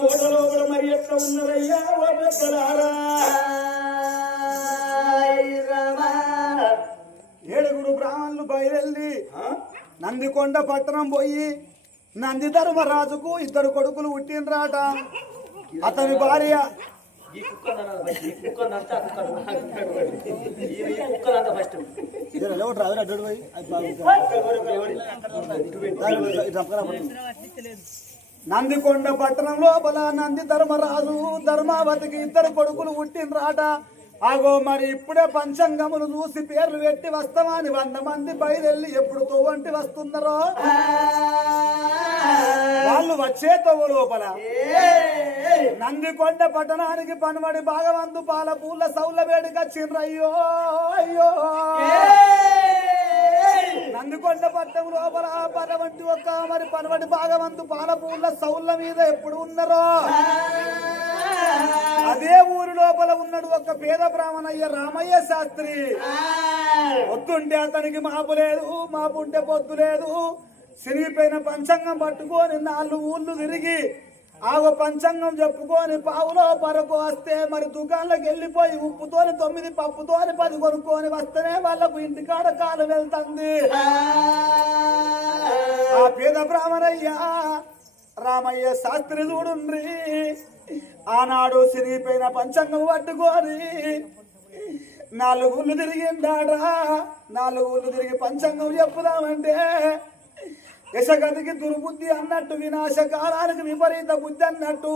తోటలో కూడా మరి ఎట్లా ఉన్నారయ్యా ఓ పెద్దలారా. ఏడుగురు బ్రాహ్మణులు బయలుదేరి నందికొండ పట్టణం పోయి నంది ధర్మరాజుకు ఇద్దరు కొడుకులు పుట్టినరాట. అతని భార్య నందికొండ పట్టణం లోపల నంది ధర్మరాజు ధర్మావతికి ఇద్దరు కొడుకులు పుట్టినరాట. ఆగో మరి ఇప్పుడే పంచాంగములు చూసి పేర్లు పెట్టి వస్తామని 100 మంది బయలుదేరి ఎప్పుడు తోవంటి వస్తున్నారో వాళ్ళు వచ్చే తవ్వు లోపల నందికొండ పట్టణానికి పనబడి భాగవంతు పాల పూల సౌల వేడికొచ్చిండ్రయ్యో అయ్యో. నందికొండ పట్టణం లోపల పనవంటి ఒక్క మరి పనబడి భాగవంతు పాల పూల సౌల మీద ఎప్పుడు ఉన్నారో అదే ఊరి లోపల ఉన్నాడు ఒక పేద బ్రాహ్మణయ్య రామయ్య శాస్త్రి. పొద్దుంటే అతనికి మాపు లేదు, మాపు ఉంటే పొద్దు లేదు. సిరిగిపోయిన పంచాంగం పట్టుకొని 4 ఊళ్ళు తిరిగి ఆగో పంచాంగం చెప్పుకొని పావులో పరకు వస్తే మరి దుకాణంలోకి వెళ్ళిపోయి ఉప్పుతోని 9 పప్పుతోని 10 కొనుక్కొని వస్తేనే వాళ్ళకు ఇంటికాడ కాలు వెళ్తుంది. ఆ పేద బ్రాహ్మణయ్య రామయ్య శాస్త్రి చూడుండ్రి ఆనాడు సిరిగిపోయిన పంచాంగం పట్టుకొని 4 ఊళ్ళు తిరిగిందాడా. 4 ఊళ్ళు తిరిగి పంచాంగం చెప్పుదామంటే యశగతికి దుర్బుద్ధి అన్నట్టు, వినాశకాలానికి విపరీత బుద్ధి అన్నట్టు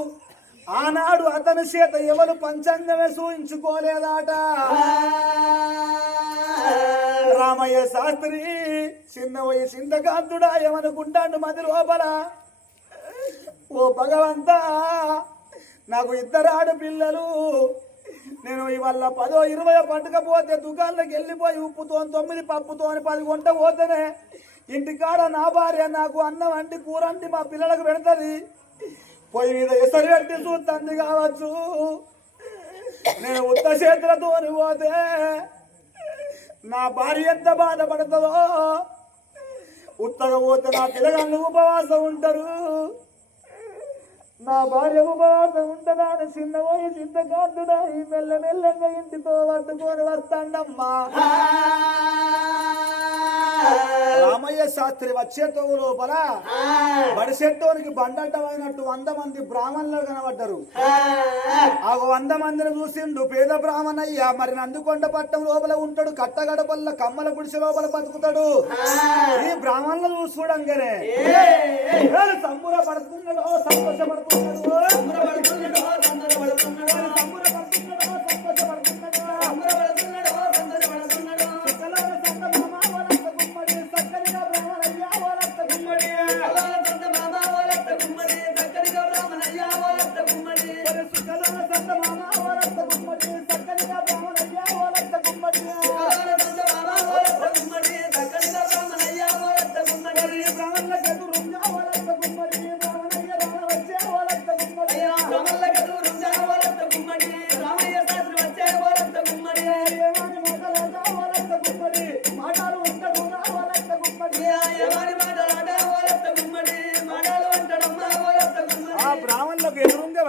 ఆనాడు అతని చేత ఎవరు పంచాంగమే సూచించుకోలేదాట. రామయ్య శాస్త్రి చిన్న వయసు చింతకాంతుడా ఏమనుకుంటాడు మది లోపల, ఓ భగవంతా నాకు 2 ఆడపిల్లలు, నేను ఇవాళ 10 20 పట్టుకపోతే దుకాణంలోకి వెళ్ళిపోయి ఉప్పుతో 9 పప్పుతో 10 కొంట పోతేనే ఇంటికాడ నా భార్య నాకు అన్నం వంటి కూర వంటి మా పిల్లలకు పెడతది. పొయ్యి మీద ఎసరు పెట్టి చూస్తుంది కావచ్చు. నేను ఉత్త చేతులతో పోతే నా భార్య ఎంత బాధపడుతుందో, ఉత్తగా పోతే నా పిల్లగాళ్ళు ఉపవాసం ఉంటారు, నా భార్య ఉపవాసం ఉంటుందా అని చిన్నపోయి చింతకాంతుడా ఈ మెల్లమెల్లంగా ఇంటితో పట్టుకొని వస్తాడమ్మా. రామయ్య శాస్త్రి వచ్చేతో లోపల బడిసెట్టోనికి బండటమైనట్టు 100 మంది బ్రాహ్మణులు కనబడ్డారు. ఆ 100 మందిని చూసిండు పేద బ్రాహ్మణయ్య. మరి నందికొండ పట్టణం లోపల ఉంటాడు, కట్టగడపల్ల కమ్మల గుడిసె లోపల బతుకుతాడు. ఈ బ్రాహ్మణులు చూడంగానే సంబరపడుతున్నాడు, సంతోషపడుతున్నాడు,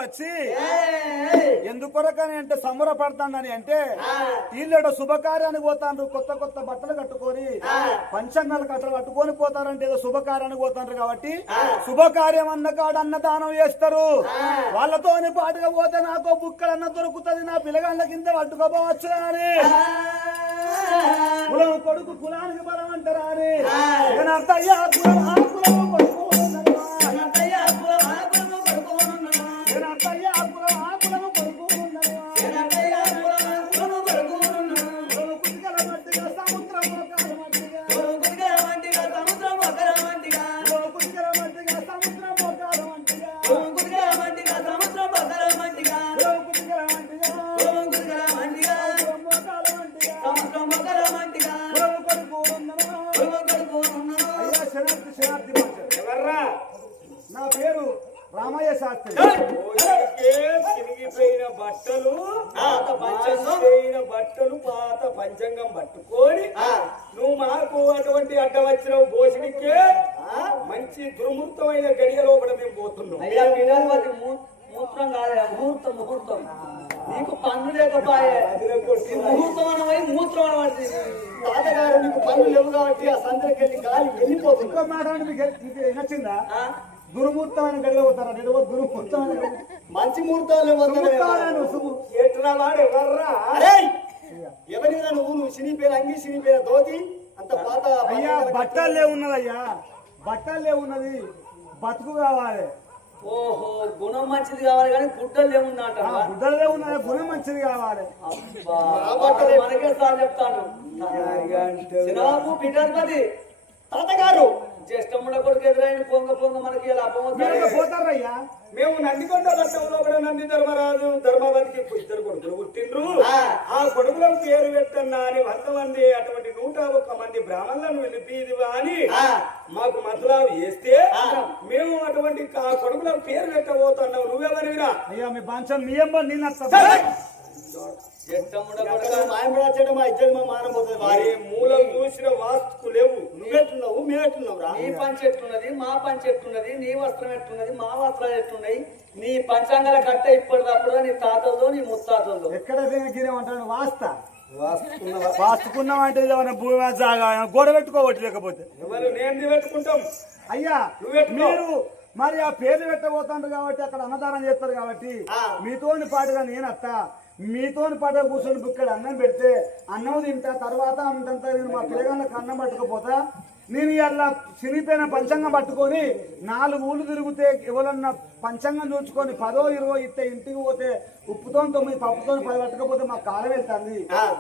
వచ్చి ఎందుకొరకని అంటే సంబరపడతానని అంటే వీళ్ళేటో శుభకార్యానికి పోతాండ్రు, కొత్త కొత్త బట్టలు కట్టుకొని పంచంగాలు కట్టలు కట్టుకొని పోతారంటే ఏదో శుభకార్యానికి పోతాండ్రు కాబట్టి శుభకార్యం అన్న కాడ అన్నదానం చేస్తారు. వాళ్ళతోని పాటుగా పోతే నాకు బుక్కడన్న దొరుకుతుంది, నా పిల్లగాళ్ళ కింద పట్టుకోపోవచ్చు అని కులం కొడుకు కులానికి బలం అంటారా అని అర్థయ్యా కులం ఆ కులం కొడుకు అర్థయ్యా కులం ఆ కులం కొడుకు అర్థయ్యా కులం ఆ కులం కొడుకు అర్థయ్యా కులం ఆ కులం కొడుకు కుదికల మట్టిగా సముద్రం ఒకర మట్టిగా కుదికల మట్టిగా సముద్రం ఒకర మట్టిగా కుదికల మట్టిగా సముద్రం ఒకర మట్టిగా కుదికల మట్టిగా సముద్రం ఒకర మట్టిగా కుదికల మట్టిగా కుదికల మట్టిగా సముద్రం ఒకర మట్టిగా నా పేరు రామయ్య శాస్త్రి. చినిగిపోయిన బట్టలు పాత పంచంగం పట్టుకొని నువ్వు మాకు అటువంటి అడ్డ వచ్చినావు భోజనికే మంచి దుర్ముహూర్తమైన గడియ లోపల మేము పోతున్నాం. అయ్యా మూత్రం కాదు ముహూర్తం ముహూర్తం నీకు పన్ను లేకపోయే ముహూర్తం అనవై మూత్రం అనబడి తాతగారు నీకు పనులు లేవు కాబట్టి ఆ సందరికి వెళ్ళి గాలి వెళ్ళిపోతుంది. ఇంకో మాట మీకు నచ్చిందా? దుర్ముహూర్తం అని గడిపోతారా? దుర్ముహూర్తం మంచి ముహూర్తాలు ఎట్లా వాడు ఎవర్రా ఎవరి నువ్వు సినిపేర అంగి సినిపేర ధోతి అంత పాత. అయ్యా బట్టలే ఉన్నదయ్యా, బట్టలే ఉన్నది, బతుకు కావాలి. ఓహో గుణం మంచిది కావాలి కానీ గుడ్డలు ఏముందంట? గుడ్డలే ఉన్నది, గుణం మంచిది కావాలి. మనకే సార్ చెప్తాను పీఠాధిపతి తాతగారు జ్యేష్ఠముడ కొడుకు ఎదురైన పొంగ పొంగ మనకి ఇలా పోతారయ్యా. మేము నందికొండ పట్టణంలో కూడా నంది ధర్మరాజు ధర్మవతికి ఇద్దరు కొడుకులు పుట్టిండ్రు. ఆ కొడుకులకు పేరు పెట్టన్నా అని 100 మంది అటువంటి 101 మంది బ్రాహ్మణులను వెళ్ళిపోయిదివా అని మాకు మతలాలు వేస్తే మేము అటువంటి ఆ కొడుకులకు పేరు పెట్టబోతున్నావు. నువ్వెవరివిరా? అయ్యా మీ బాంచం మీ అమ్మ నేను వారి మూలం చూసిన వాస్తుకు లేవు. నువ్వెట్టున్నావు మేమెట్టున్నావురా? నీ పంచ ఎట్టున్నది, మా పంచ ఎట్టున్నది, నీ వస్త్రం ఎట్టున్నది, మా వస్త్రాలు ఎట్టున్నాయి, నీ పంచాంగాల కట్ట ఇప్పటిదప్పుడు నీ తాతలతో నీ ముత్తాతలతో ఎక్కడ గిరేమంటాడు వాస్తా వాస్తుకున్నాం అంటే భూమి జాగా గోడ పెట్టుకోవచ్చు. లేకపోతే ఎవరు నేను పెట్టుకుంటాం. అయ్యా మీరు మరి ఆ పేరు పెట్టబోతాడు కాబట్టి అక్కడ అన్నదానం చేస్తారు కాబట్టి మీతోని పాటుగా నేను అత్త మీతోని పాటుగా కూర్చొని బుక్కడ అన్నం పెడితే అన్నం తింటా, తర్వాత అంతంతా నేను మా పిల్లగాళ్ళకి అన్నం పట్టుకపోతా. నేను ఇలా చినిపోయిన పంచంగం పట్టుకొని 4 ఊళ్ళు తిరిగితే ఎవరన్నా పంచంగం చూసుకొని 10, 20 ఇస్తే ఇంటికి పోతే ఉప్పుతో 9 పప్పుతో 10 పట్టుకపోతే మాకు కాలం వెళ్తుంది.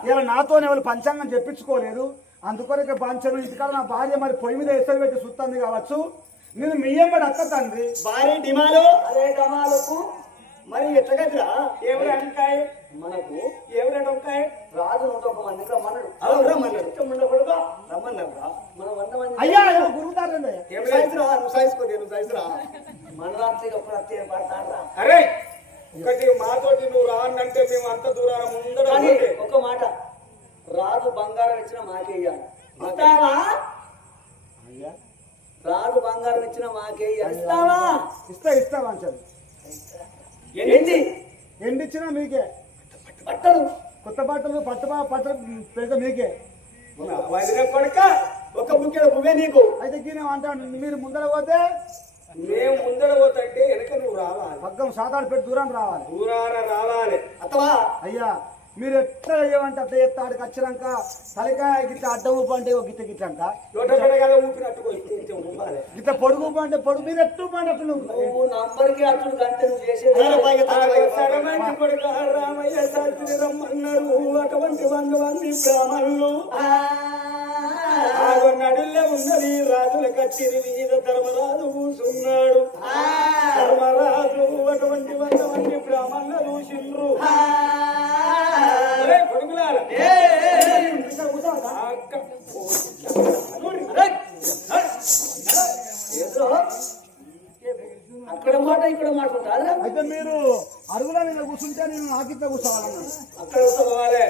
ఇలా నాతో ఎవరు పంచాంగం చెప్పించుకోలేదు, అందుకొరకే పంచను ఇంటికాడ నా భార్య మరి పొయ్యి మీద ఎసరు పెట్టి సుత్తుంది కావచ్చు. నేను మీ ఎంబడి అక్క తండ్రి భారీ డిమాలు అదే డమాలకు మరి ఎట్టగట్రా ఎవరు అంటాయి మనకు ఎవరైనా ఉంటాయి. రాజు 101 మంది రమ్మన్నాడు. రమ్మన్నారా? మనం 100 మంది అయ్యా గురుగుతారండి. నువ్వు సాయిరా మన రాత్రికి అప్పుడు అత్తే పడతారా? అరే ఒకటి మాతోటి నువ్వు రానంటే మేము అంత దూరాన ముందర. ఒక మాట, రాజు బంగారం ఇచ్చిన మాకే ఇస్తావా? రాజు బంగారం ఇచ్చిన మాకే ఇస్తావా? ఇస్తా మంచారు ఏంటి ఎండిచ్చినా మీకే బట్టలు, కొత్త బట్టలు బట్టలు పెడితే మీకే. వదిన కొడుక ఒక బుక్కెడు పువ్వే నీకు. అయితే నేను అంటాను మీరు ముందర పోతే మేము ముందర పోతుంటే వెనక నువ్వు రావాలి. పక్కం సాతాడు పెట్టి దూరం రావాలి. దూరాన రావాలి. అత్తవా అయ్యా మీరు ఎట్లా చేయమంటే అట్లా చెప్తా ఆడికి వచ్చినాక తలకాయ గిట్ట అడ్డ ఊపు అంటే గిట్ట గిట్ట అంట లోటగా ఊపినట్టు గిట్ట పొడుగు ఊపు అంటే పొడుగు మీరు ఎట్టు పండి అట్లా నువ్వు నంబర్కి అట్లు కంటే నువ్వు చేసేది రామయ్య శాస్త్రి రమ్మన్నారు. అటువంటి 100 మంది బ్రాహ్మణులు నడుల్లో ఉన్నది రాజుల కచ్చిరి మీద ధర్మరాజు కూసున్నాడు. ధర్మరాజు అటువంటి 100 మంది బ్రాహ్మణులు చూసిండ్రు. కొడుకులారా అక్కడ మాట ఇక్కడ మాట ఉంటారా? అయితే మీరు అరుగుల మీద కూర్చుంటే నేను నాకింత కూర్చోవాలన్నా అక్కడ కూర్చోవాలి.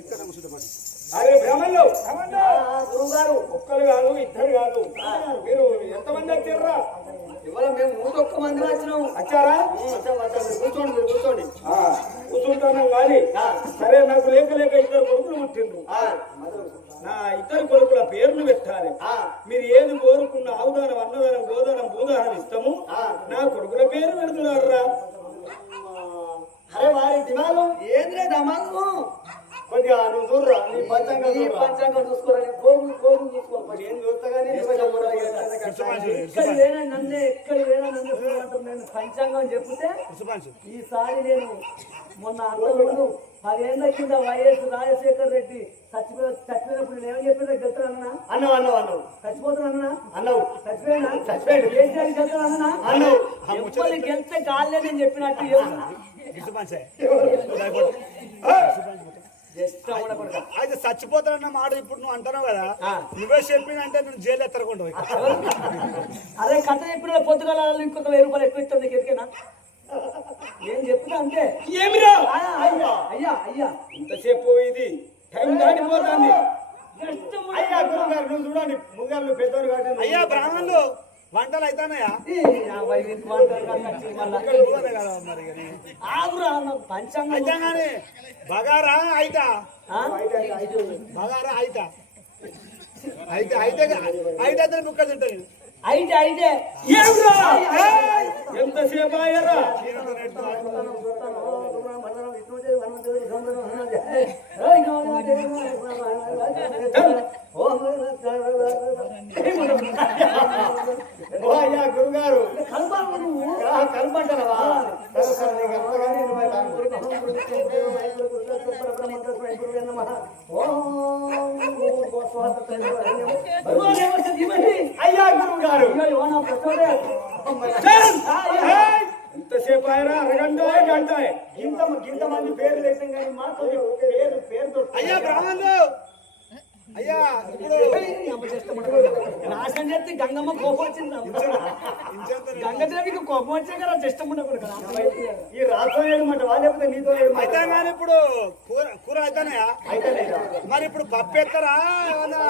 ఇక్కడ కూర్చుంటే అరే బ్రాహ్మణులు గురువు గారు ఒక్కరు కాదు, 2 కాదు, మీరు ఎంతమంది వచ్చారా? లోపల మేము 101 మంది వచ్చినాం. వచ్చారా? కూర్చోండి మీరు కూర్చోండి. కూర్చుంటాను కానీ సరే నాకు లేక లేక ఇద్దరు కొడుకులు పుట్టిండ్రు. నా ఇద్దరు కొడుకుల పేర్లు పెట్టాలి. మీరు ఏది కోరుకున్న ఆవుదానం, అన్నదానం, గోదానం, భూదానం ఇస్తాము. నా కొడుకుల పేరు పెడుతున్నారా? అరే వారి దినాలు ఏంద్రే దమాలు కొద్దిగా నువ్వు చూడరా నీ పంచాంగం చూసుకోరా. కోరుకు చూసుకోవాలి. నేను చూస్తా కానీ ఎక్కడ లేనా నన్ను చూడాలంటారు. నేను పంచాంగం చెప్తే ఈసారి నేను మొన్న అంతకుముందు 10 ఏళ్ళ కింద వైఎస్ రాజశేఖర్ రెడ్డి చచ్చిపోయినప్పుడు నేను ఏమని చెప్పినా గెలుతానన్నా అన్నావు చచ్చిపోతానన్నా అన్నావు చచ్చిపోయాడు కేసీఆర్ గెలుతానన్నా అన్నావు ఎప్పుడు గెలిస్తే గాల్లే నేను చెప్పినట్టు అయితే చచ్చిపోతానన్న మాట ఇప్పుడు నువ్వు అంటున్నావు కదా, నువ్వే చెప్పినంటే నేను జైలు ఎత్తరకుండా. అదే కథ చెప్పిన పొద్దుగల ఇంకొక 1000 రూపాయలు ఎక్కువ ఇస్తాను నీకు ఎరికేనా? నేను చెప్తున్నా అంతే. ఏమిరా అయ్యా అయ్యా ఇంతసేపు ఇది టైం దాటిపోతుంది. అయ్యా గురుగారు నువ్వు చూడండి, ముంగారు పెద్దవారు కాబట్టి. అయ్యా బ్రాహ్మణులు వంటలు అవుతానయా? పంచాంగానే బగారా అయితా బగారా అయితా అయితే అయితే అయితే బుక్క తింటాను. అయితే ఎంతసేపు అయ్యారా? అయ్యా గురుగారు కలపంటారా? అయ్యా గురువు గారు ఎంతసేపు అయినా అరగంట గంట ఇంతమంది పేర్లు వేసాం కానీ మాకు పేరు అయ్యా బ్రాహ్మణులు అయ్యా నాశనం చేస్తే గంగమ్మ కోపం వచ్చింది. గంగదేవికి కోపం వచ్చింది కదా ఇష్టం ఉండకూడదు. ఈ రాత్రి ఏమంట వాళ్ళేపోతే నీతో అయితే కానీ ఇప్పుడు కూర అయితేనేయా? మరి ఇప్పుడు పప్పు ఎత్తరా ఏమన్నా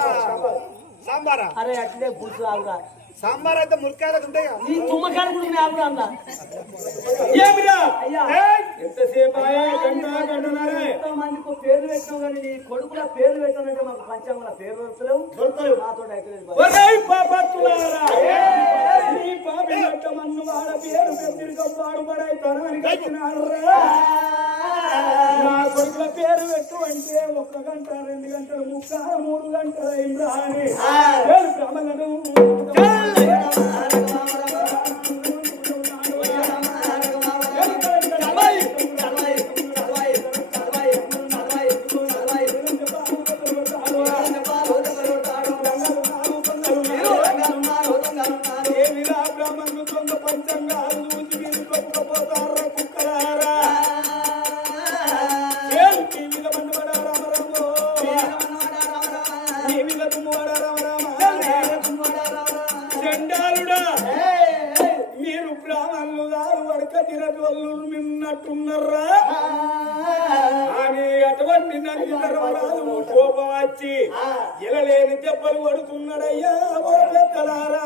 సాంబారా? అరే అట్లే పులుసు ఆగురా. సాంబార్ అయితే ములక్కాయలకు ఉంటాయి కదా. ఈ తుమ్మకాయలు కూడా ఉన్నాయి ఆగురా అన్న. ఏమిరా అయ్యా ఎంతసేపు ఎంతో మందికి పేర్లు పెట్టాం కానీ నీ కొడుకుల పేర్లు పెట్టానంటే మాకు పంచాంగ పేర్లు దొరుకుతలేవు. నాతో అయితే నా కొడుకుల పేరు పెట్టు అంటే 1 గంట 2 గంటలు 3 గంటలు అయిందా అని బ్రాహ్మణుడు మీరు బ్రాహ్మణులు గారు వడక తిరగలు మిన్నట్టున్నారా అని అటువంటి నన్ను ధర్మరాజు కోపం వచ్చి ఎలలేని దెబ్బలు పడుతున్నాడయ్యా పెద్దలారా.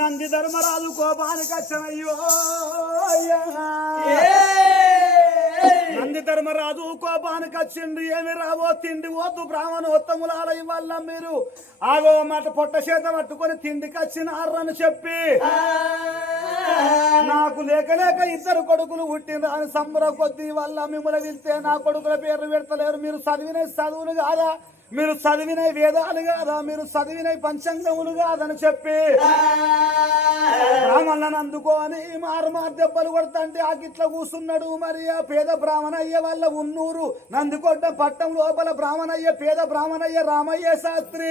నంది ధర్మరాజు కోపానికి వచ్చనయ్యో నంది ధర్మరాజు కోపానికి వచ్చిండు. ఏమి రావో తిండి వద్దు బ్రాహ్మణోత్తములాలయం వల్ల మీరు ఆగో మాట పొట్ట చేత పట్టుకొని తిండికి వచ్చినారని చెప్పి నాకు లేక లేక 2 కొడుకులు పుట్టిండ్రు అని సంబర కొద్ది వల్ల మిమ్మల్ని వెళ్తే నా కొడుకుల పేర్లు పెడతలేరు. మీరు చదివిన చదువులు కాదా, మీరు చదివిన వేదాలు కాదా, మీరు చదివిన పంచాంగములు కాదని చెప్పి బ్రాహ్మణులను అందుకొని మారు దెబ్బలు కొడతంటే ఆ గిట్ల కూర్చున్నాడు. మరి ఆ పేద బ్రాహ్మణయ్య వల్ల ఉన్నూరు నందికొట్ట పట్టం లోపల బ్రాహ్మణయ్య పేద బ్రాహ్మణయ్య రామయ్య శాస్త్రి